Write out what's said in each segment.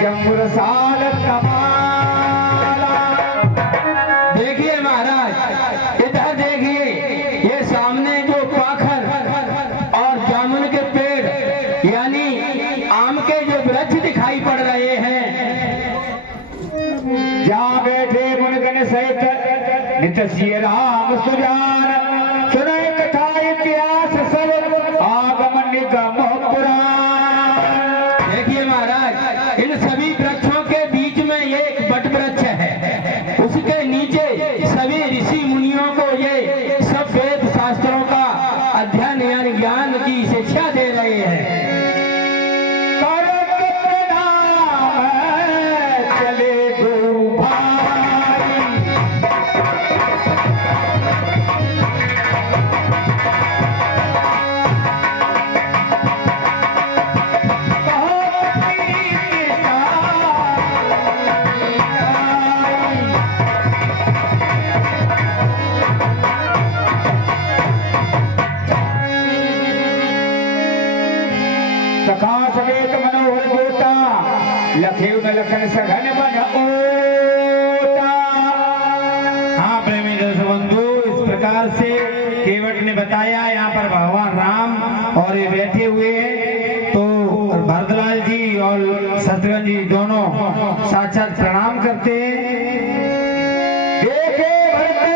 जम्बुर साल कमाला। देखिए महाराज, इधर देखिए, ये सामने जो पाखर और जामुन के पेड़ यानी आम के जो वृक्ष दिखाई पड़ रहे हैं, जहाँ बैठे मुनगन सहित नित सिय राम सुजान, सुने कथा इतिहास सब आगम निगम पुराण। देखिए महाराज, इन सभी वृक्षों के बीच में ये एक बट वृक्ष है, उसके नीचे सभी ऋषि मुनियों को ये सब वेद शास्त्रों का अध्ययन यानी ज्ञान की शिक्षा दे रहे हैं। सखा समेत मनोहर जोता, लखे न लखन सघन बन ओटा। हाँ प्रेमी दर्शक बंधु, इस प्रकार से केवट ने बताया यहाँ पर भगवान राम और ये बैठे हुए हैं, तो भरतलाल जी और शत्रुघ्न जी दोनों साक्षात प्रणाम करते हैं। देखे भरते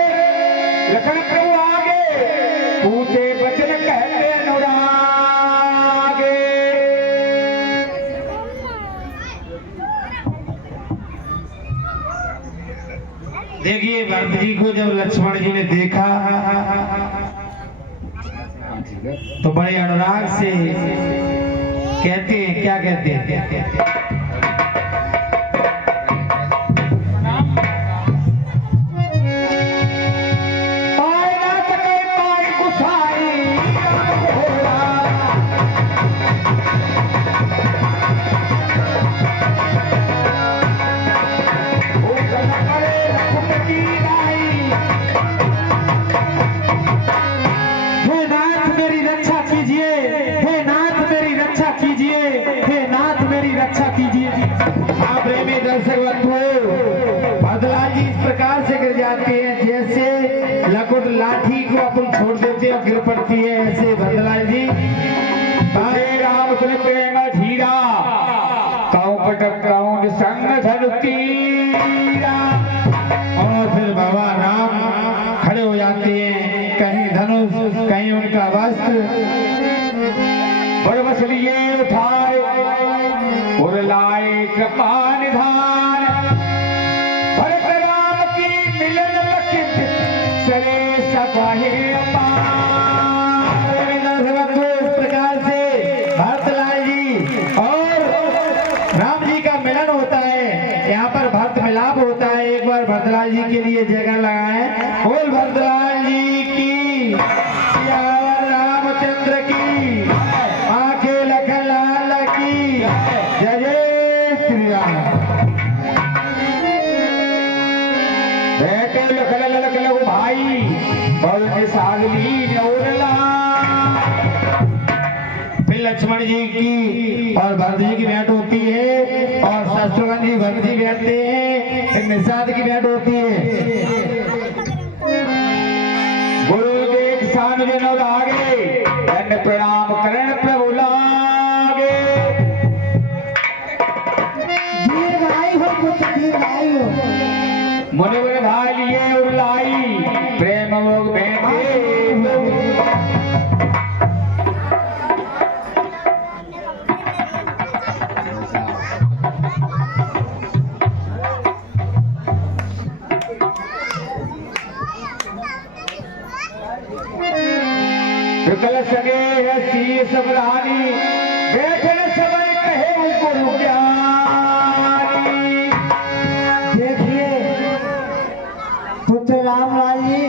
लखन प्रभु आगे, पूछे बचन कहते अनुरागे। देखिए भरत जी को जब लक्ष्मण जी ने देखा तो बड़े अनुराग से कहते हैं, क्या कहते हैं? भरतलाल जी इस प्रकार से गिर जाते हैं जैसे लकुट लाठी को अपन छोड़ देते हैं और गिर पड़ती है, ऐसे भरतलाल जी। राम सुन प्रेम धीरा, कौ पटक कौ संग धन तीरा। और फिर भगवान राम खड़े हो जाते हैं, कहीं धनुष कहीं उनका वस्त्र, बड़ मछलिए उठाए और लाए कृपा निधान। भरत राम की मिलन लखित सरे सबाहे अपार। इस प्रकार से भरतलाल जी और राम जी का मिलन होता है, यहाँ पर भरत मिलाप होता है। एक बार भरतलाल जी के लिए जयकार लगाए, बोल भरतलाल जी की, सियावर रामचंद्र की, आंखें लखन लाल की, जय जय श्री राम। बैठे लखन लख लघु भाई, बल ने सागली नौरला। फिर लक्ष्मण जी की और भरत जी की भेंट होती है, और शत्रुघ्न जी भरत जी बैठते हैं, फिर निषाद की भेंट होती है। गुरु देख सान जनो लागे, दंड प्रणाम करण प्रभु लागे। दीर्घायु हो पुत्र, दीर्घायु हो। मुनिवर भाई लिए उरलाई, प्रेम मोग भेंटे। विकल सगे है शीस बरानी, बैठन समय कहे गुरु ज्ञानी। देखिए पुत्र रामलाल जी,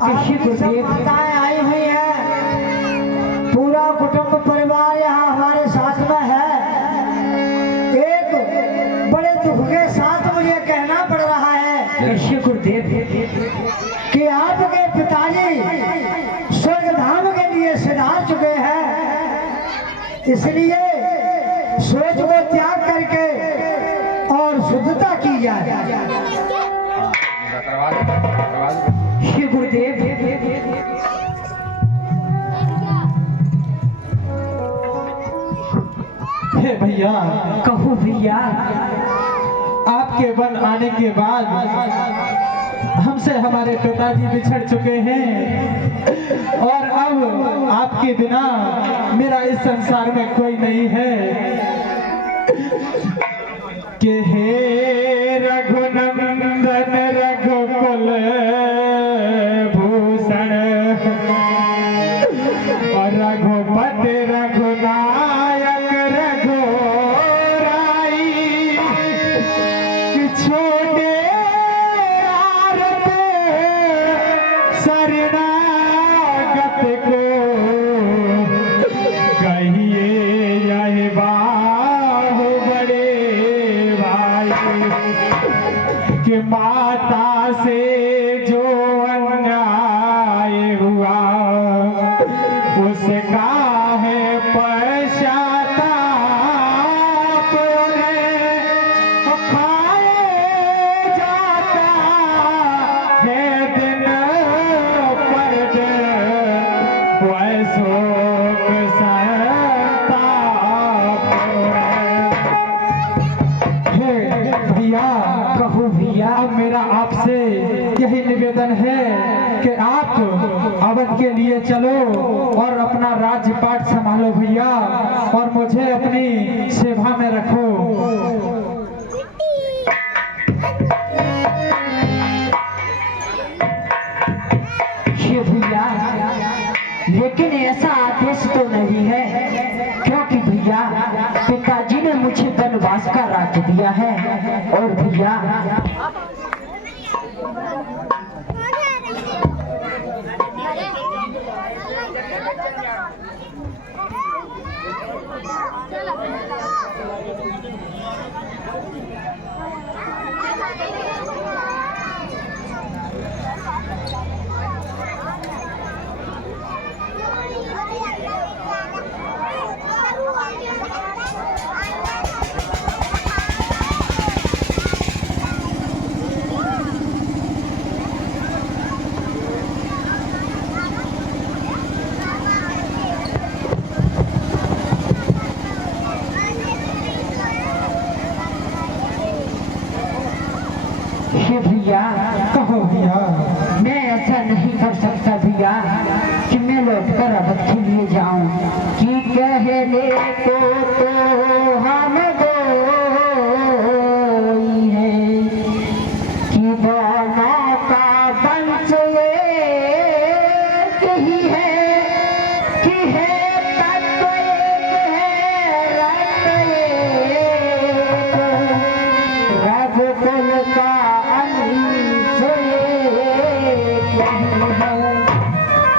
आपकी सब माताएं आई हुई हैं, पूरा कुटुंब परिवार यहाँ हमारे साथ में है। एक बड़े दुख के साथ मुझे कहना पड़ रहा है कि आपके पिताजी स्वर्ग धाम के लिए सिधार चुके हैं, इसलिए सोच को त्याग करके और शुद्धता की जाए। श्री गुरुदेव। हे भैया, कहो भैया। आपके वन आने के बाद हमसे हमारे पिताजी बिछड़ चुके हैं और अब आपके बिना मेरा इस संसार में कोई नहीं है। कि हे रघुनंदन रघुकुल भूषण और रघुपति रघुनायक रघुराई, छोटे आरत शरणागत को कहिए यह बाहु बड़े भाई, कि माता से जो अन्याय हुआ उसका है पश्चाताप, खाए जाता है दिन पर दिन वह शोक संताप। हे भैया, कहो भैया। अब मेरा आपसे यही निवेदन है कि आप अवध के लिए चलो और अपना राज्यपाट संभालो भैया, और मुझे अपनी सेवा में रखो। श्री भैया, लेकिन ऐसा आदेश तो नहीं है, क्योंकि भैया पिताजी ने मुझे वनवास का राज्य दिया है। और भैया भैया, कहो भैया। मैं ऐसा नहीं कर सकता भैया कि मैं लौटकर अवध के लिए जाऊं, कि कहने को तो हम गोई हैं, कि दोनों का वंश एक ही है, कि है तत्व एक है रत्न एक, रघुकुल का अंश एक ही है,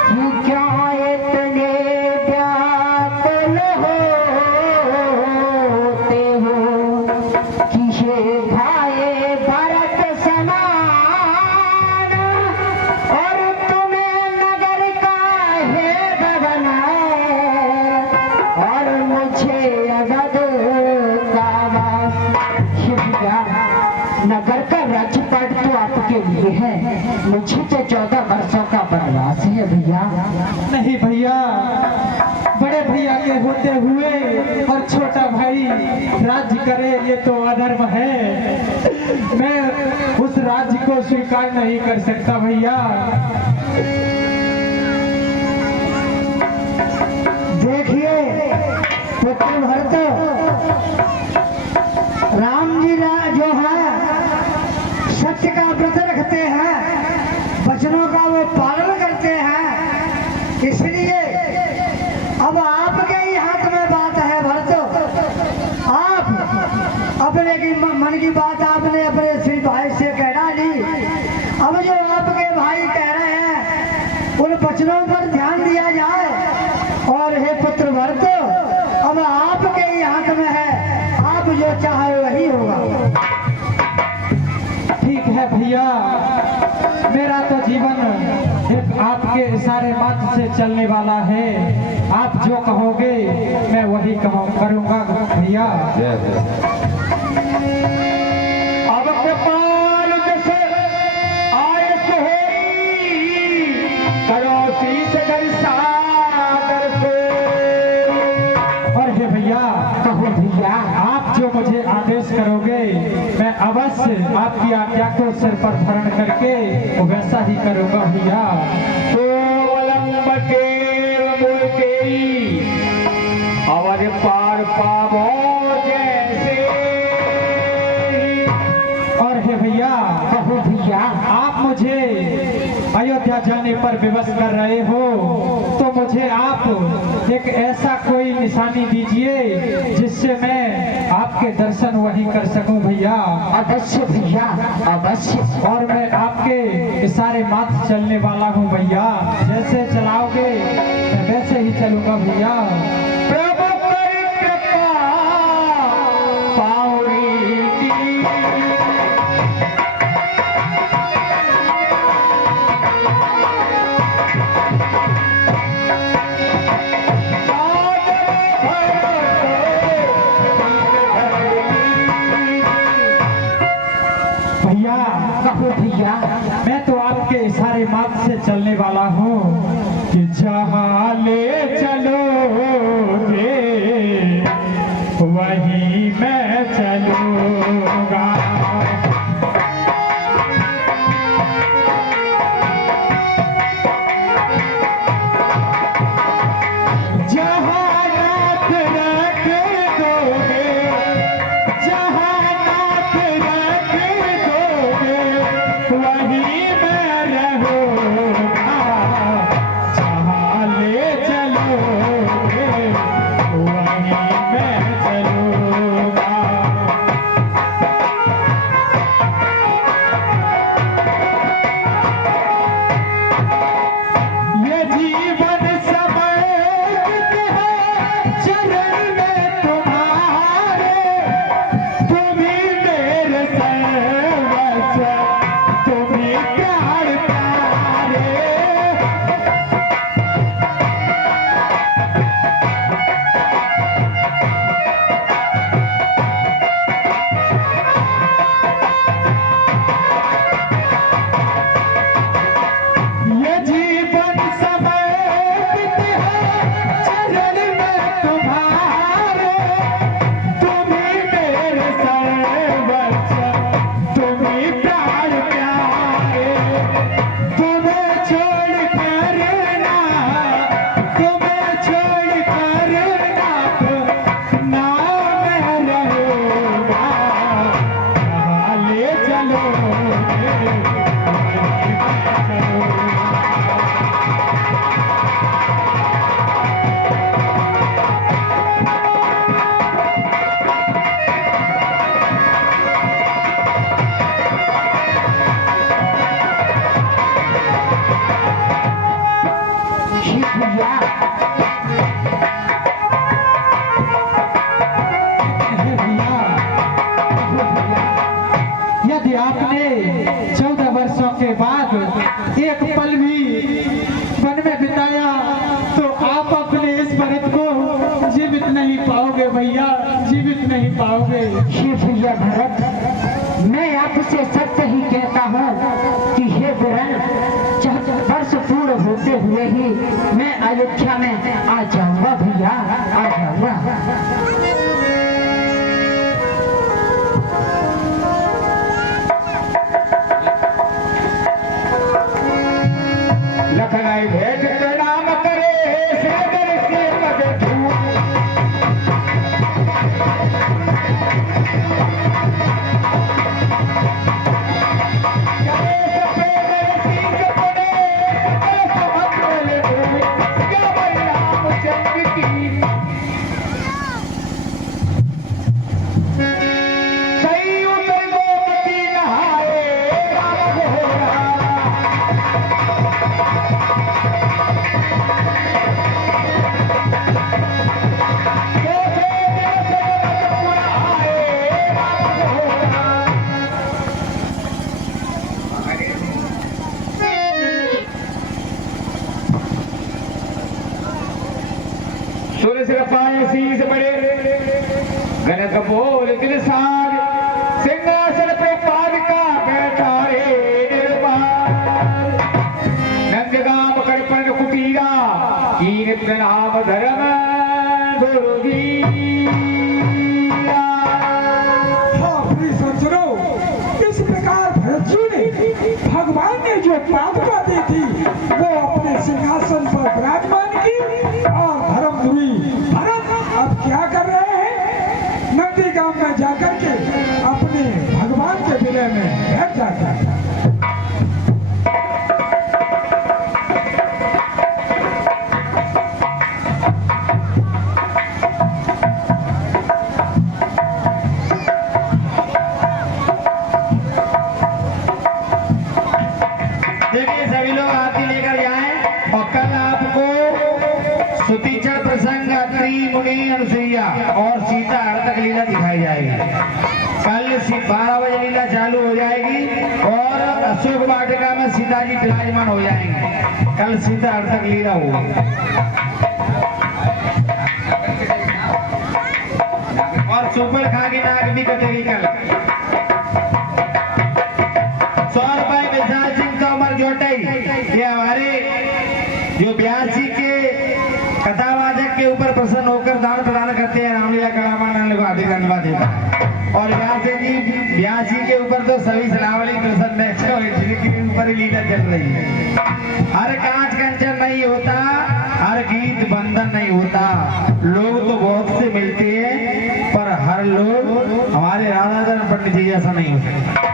कि क्या इतने व्याकुल होते हो, कि हे भाई भरत समान, और तुम्हें नगर का हेड बनाए, और मुझे अवध का वास। भैया, नगर का राज्यपाट तो आपके लिए है, मुझे तो 14 वर्षों का वनवास है भैया। नहीं भैया, बड़े भैया के होते हुए और छोटा भाई राज्य करे, ये तो अधर्म है। मैं उस राज्य को स्वीकार नहीं कर सकता भैया। देखिए पुत्र भरत, राम जी जो है सत्य का व्रत रखते हैं, वचनों का वो पालन करते हैं, इसलिए अब आपके ही हाथ में बात है भरत। आप अपने की मन की बात आपने अपने श्री भाई से कह डाली, अब जो आपके भाई कह रहे हैं उन वचनों पर ध्यान दिया जाए। और हे पुत्र भरत, अब आपके ही हाथ में है, आप जो चाहे वही होगा। ठीक है भैया, मेरा तो जीवन एक आपके इशारे मात्र से चलने वाला है। आप जो कहोगे मैं वही करूँगा भैया। भैया। अब कृपाल जस आयस होई करो शीश धर सादर को। और हे भैया, कहो भैया, आप जो मुझे आदेश करोगे मैं अवश्य आपकी आज्ञा को सिर पर धारण करके वो वैसा ही करूंगा भैया। तो अवलंब के अवर पार पावो जैसे। और हे भैया, कहो भैया, आप मुझे अयोध्या जाने पर विवश कर रहे हो तो मुझे आप एक ऐसा कोई निशानी दीजिए जिससे मैं आपके दर्शन वहीं कर सकूं भैया। अवश्य भैया, अवश्य। और मैं आपके इशारे मात्र चलने वाला हूं भैया, जैसे चलाओगे मैं वैसे ही चलूंगा भैया। प्रभु कर कृपा पावरी की। भैया, कहो भैया, मैं तो आपके इशारे मात्र से चलने वाला हूँ कि जहाँ ले चलोगे वहीं मैं चलूंगा। जहाँ नाथ रख दोगे, जहाँ नाथ रख दोगे वहीं मैं रहूंगा। जहाँ ले चलोगे वहीं मैं चलूंगा। ये जीवन समर्पित है चरण में तुम्हारे। तुम ही मेरे सर्वस्व, तुम ही प्यार प्यारे। ये जीवन समर्पित है चरण में तुम्हारे। तुम ही मेरे सर्वस्व, तुम ही प्यार प्यारे। तुम्हें छोड़ कर ना, तुम्हें छोड़ कर ना मैं रहूंगा। कहाँ ले चलोगे वहीं मैं चलूंगा। हे भैया, हे भैया, यदि आपने 14 वर्षों के बाद एक पल भी वन में बिताया तो आप अपने इस व्रत को जीवित नहीं पाओगे भैया, जीवित नहीं पाओगे। हे भैया भरत, मैं आपसे सत्य ही कहता हूँ कि हे विरन, 14 वर्ष पूर्ण होते हुए ही मैं अयोध्या में आ जाऊंगा भैया, आ जाऊंगा। लखनऊ भेंट प्रणाम करे सागर से पग धूप। करे सफेद शीश पड़े, करे समझ ले, क्या बलराम चंद की। गणक बोल गिरसार सिंहासन पे पादका बैठा रे निर्माण नंदगाम कड़पन कुटीरा कीन प्रणाम धर्म गुरु जी इस प्रकार भरत जी ने भगवान ने जो पादुका दी थी वो अपने सिंहासन पर विराजमान की और धर्मधुरी भरत अब क्या कर रहे हैं? नंदी गांव में जाकर के अपने भगवान के विलय में बैठ जाता है। देखिए सभी लोग आरती लेकर जाएं और कल आपको सुतीचर प्रसंग अत्रि मुनि अनुसुईया और सीता हरतक लीला दिखाई जाएगी। कल 12 बजे लीला चालू हो जाएगी और अशोक वाटिका में सीता जी विराजमान हो जाएंगे। कल सीता हरतक लीला होगी और सुपर खा की नाक भी कटेगी कल। 100 रुपए विशाल सिंह तोमर जोटई ये हमारे जो ब्यास जी के कथावाचक के ऊपर प्रसन्न होकर दान प्रदान करते हैं। रामलीला कलामान को अधिक धन्यवाद देता है। और व्यास जी के ऊपर तो सभी सलावली प्रसन्न है जिनके ऊपर ही लीला चल रही है। हर कांच कंचन नहीं होता, हर गीत बंधन नहीं होता। लोग तो बहुत से मिलते हैं पर हर लोग हमारे राधाधन पंडित जी जैसा नहीं हो सकता।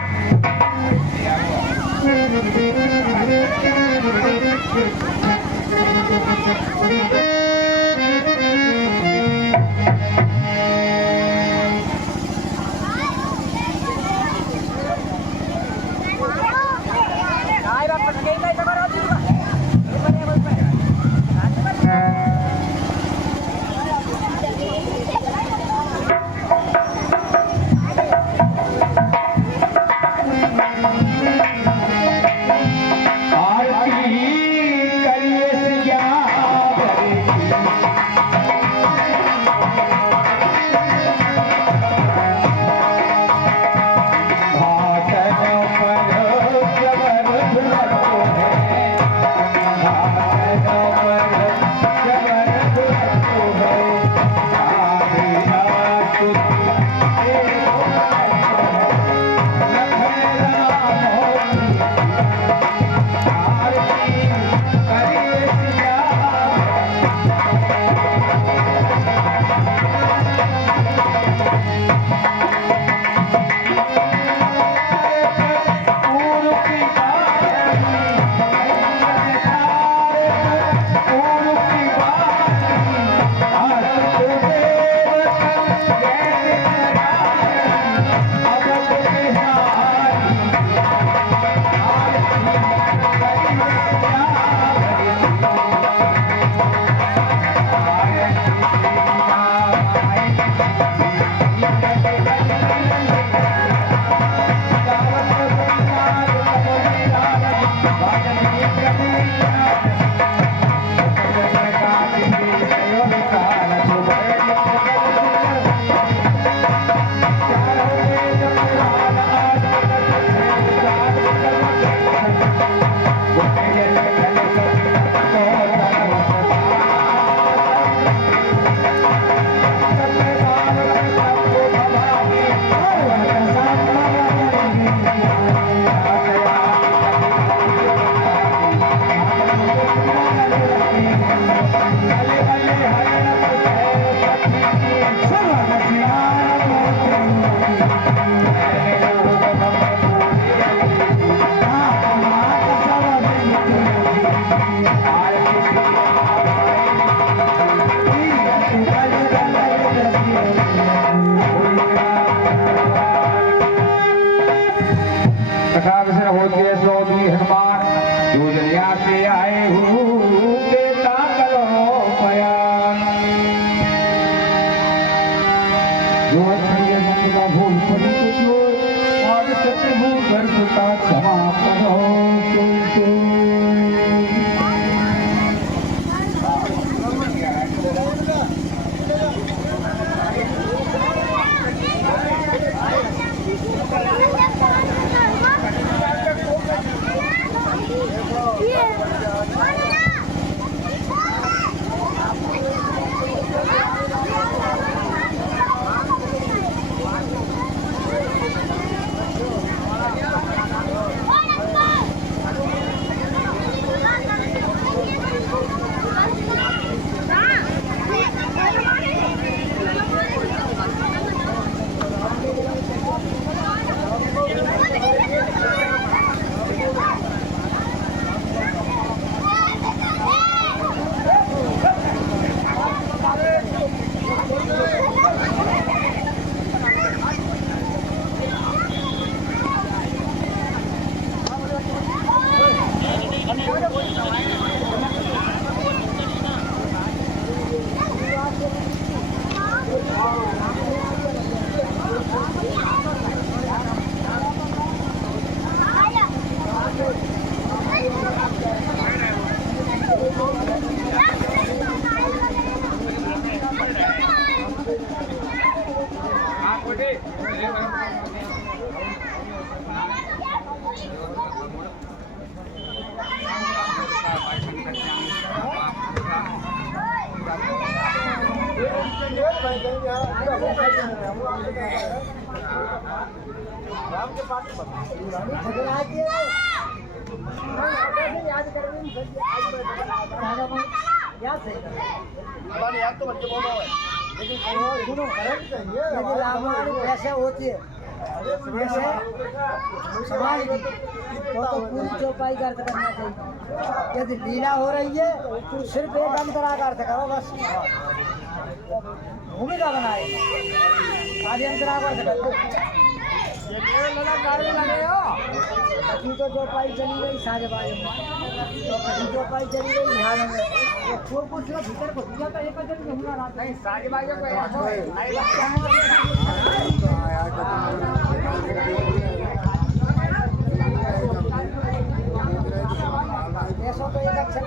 ऐसे होती है समाज की तो पूरी चौपाई का अर्थ करना चाहिए। यदि लीला हो रही है तो सिर्फ एक अंतरा का अर्थ करो बस, भूमिका बनाए आदि अंतरा का अर्थ करो। कभी तो चौपाई चली गई साझेबाज में, तो कभी चौपाई चली गई बिहार में, तो कुछ लोग भीतर को दिया तो एक जन घूमना नहीं साझेबाज को ऐसा तो एक अक्षर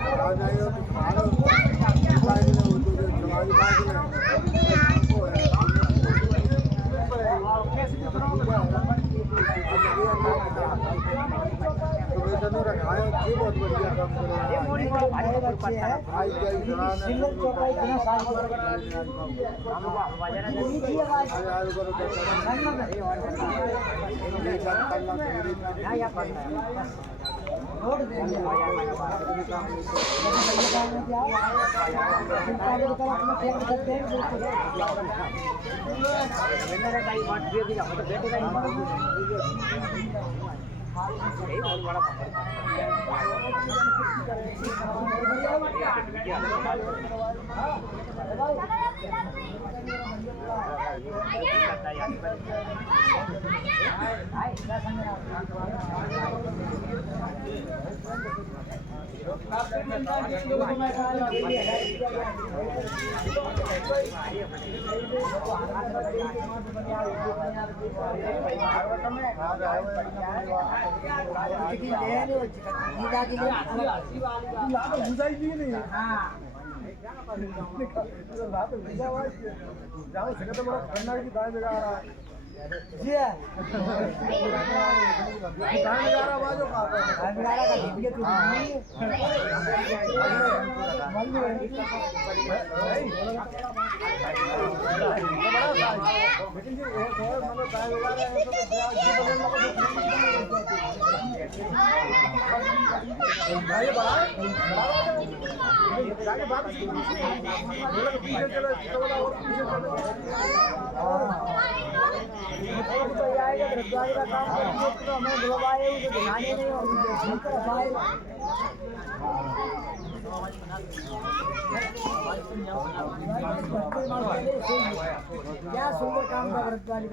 क्या सुंदर काम का व्रतवालिका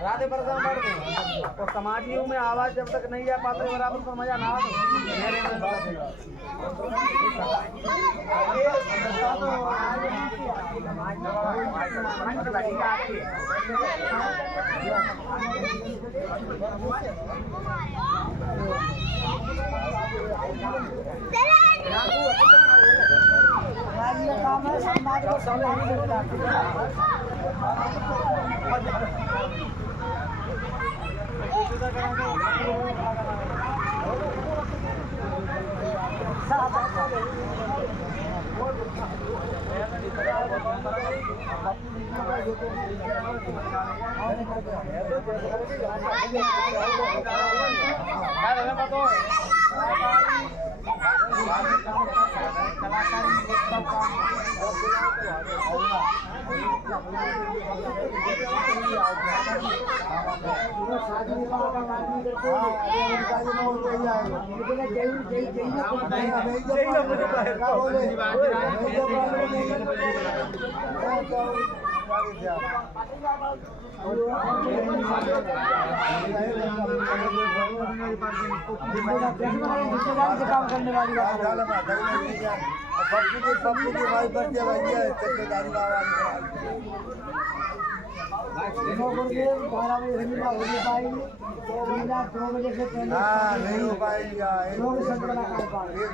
राधे बरसा बढ़ गई और समाधियों में आवाज जब तक नहीं जा पाते बराबर तो मजा ना आ काम है समाज को रिश्तेदारी से काम करने वाली बात है। पप्पू की भाई बर्थडे भाई है चक्केदारी बाबा हाँ नहीं हो पाएगी एक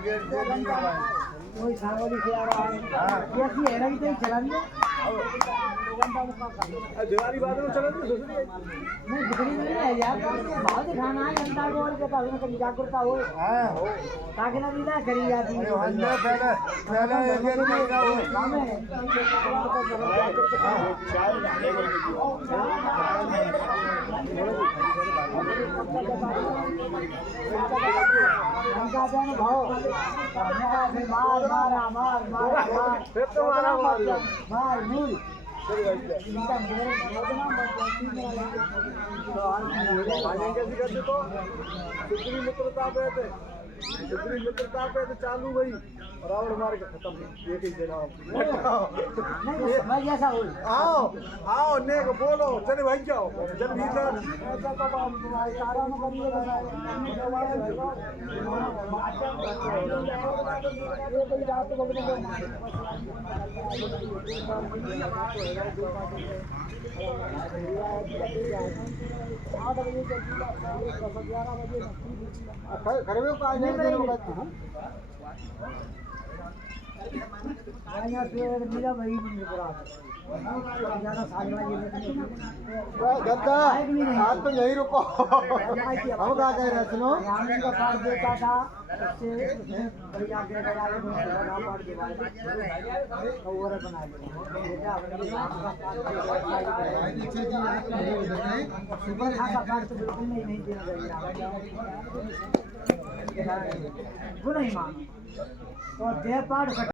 डेढ़ से नहीं हो पाएगी कोई सावली खिला रहा है कैसी है ना कि चला नहीं दिवाली बाद में चला नहीं बिगड़ी नहीं है यार बहुत खाना है जनता को और कहता हूं कभी जागरूकता हो हाँ हो ताकि ना बिना करी जाती है पहले एक महीना हो भाव मार मारा मार मार मार मूल मित्रता पे तो चालू भाई रावण मार के खत्म एक ही जगह जैसा हो आओ आओ नेक बोलो चले भाई जाओ जब भीतर घर में पाँच मेरा वही गद्दा आज तो यही रुको हम क्या कह रहे सुनो रामी का पाठ देता था उससे बढ़िया के बना दिया सुबह का पाठ तो बिल्कुल नहीं देना चाहिए वो नहीं मानो और देह पाठ